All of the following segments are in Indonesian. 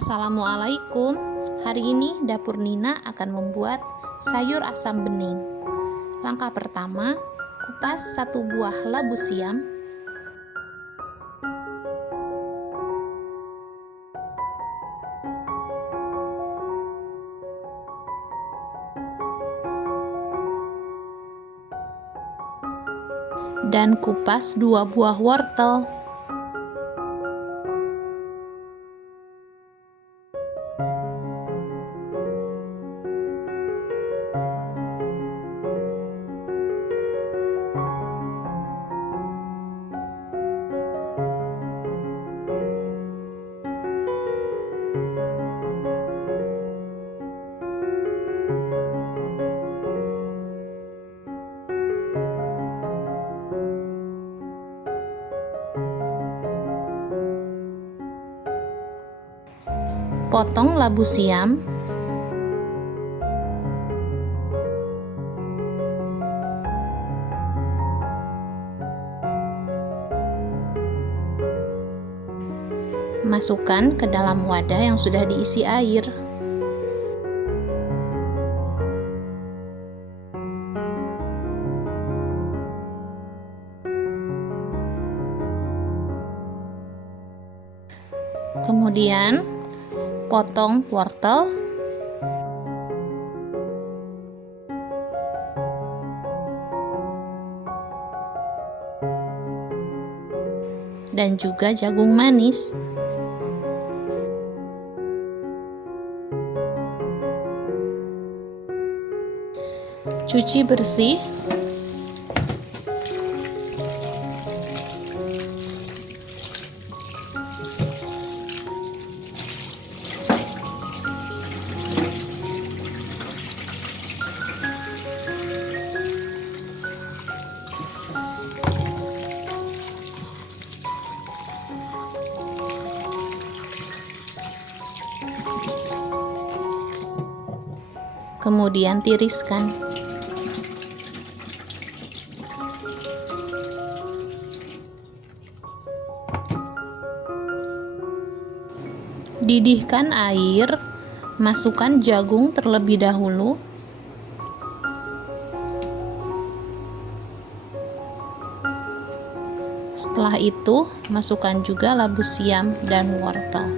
Assalamualaikum. Hari ini dapur Nina akan membuat sayur asam bening. Langkah pertama, kupas 1 buah labu siam. Dan kupas 2 buah wortel. Potong labu siam. Masukkan ke dalam wadah yang sudah diisi air. Kemudian potong wortel, dan juga jagung manis. Cuci bersih. Kemudian tiriskan. Didihkan air, masukkan jagung terlebih dahulu. Setelah itu, masukkan juga labu siam dan wortel.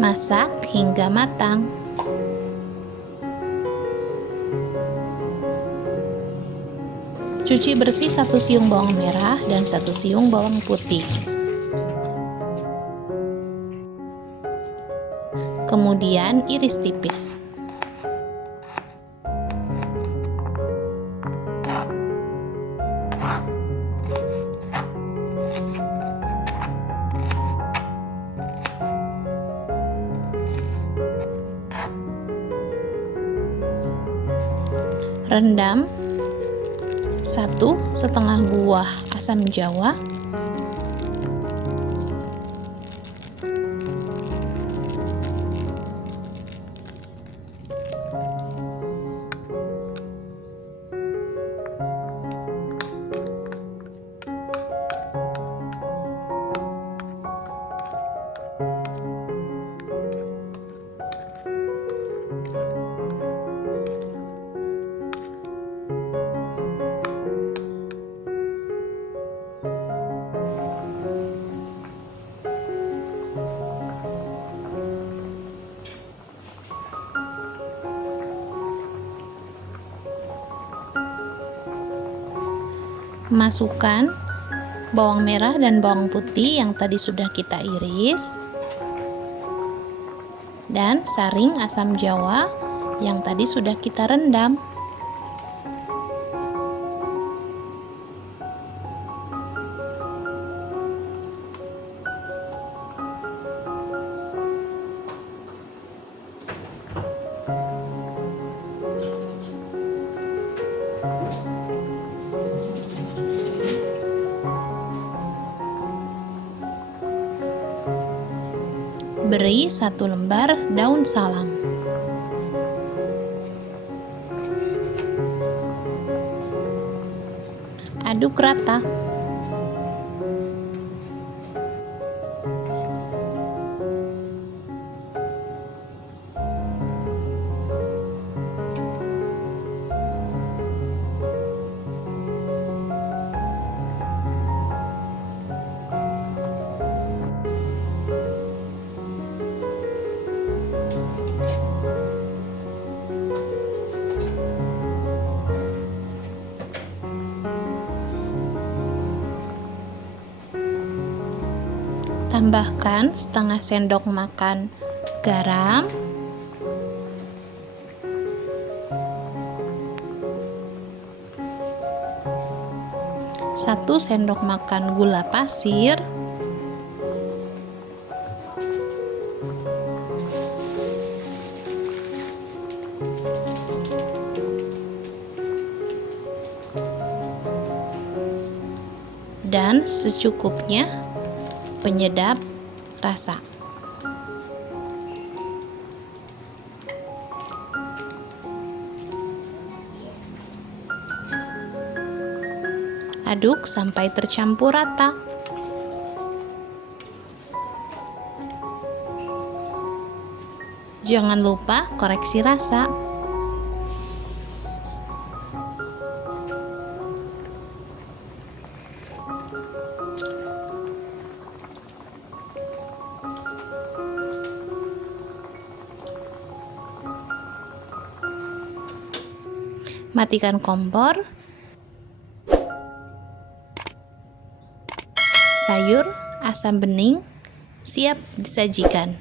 Masak hingga matang. Cuci bersih 1 siung bawang merah dan 1 siung bawang putih. Kemudian iris tipis. Rendam 1,5 buah asam jawa, masukkan bawang merah dan bawang putih yang tadi sudah kita iris, dan saring asam jawa yang tadi sudah kita rendam. Beri 1 lembar daun salam. Aduk rata. Tambahkan setengah sendok makan garam, 1 sendok makan gula pasir, dan secukupnya penyedap rasa. Aduk sampai tercampur rata. Jangan lupa koreksi rasa. Matikan kompor. Sayur asam bening siap disajikan.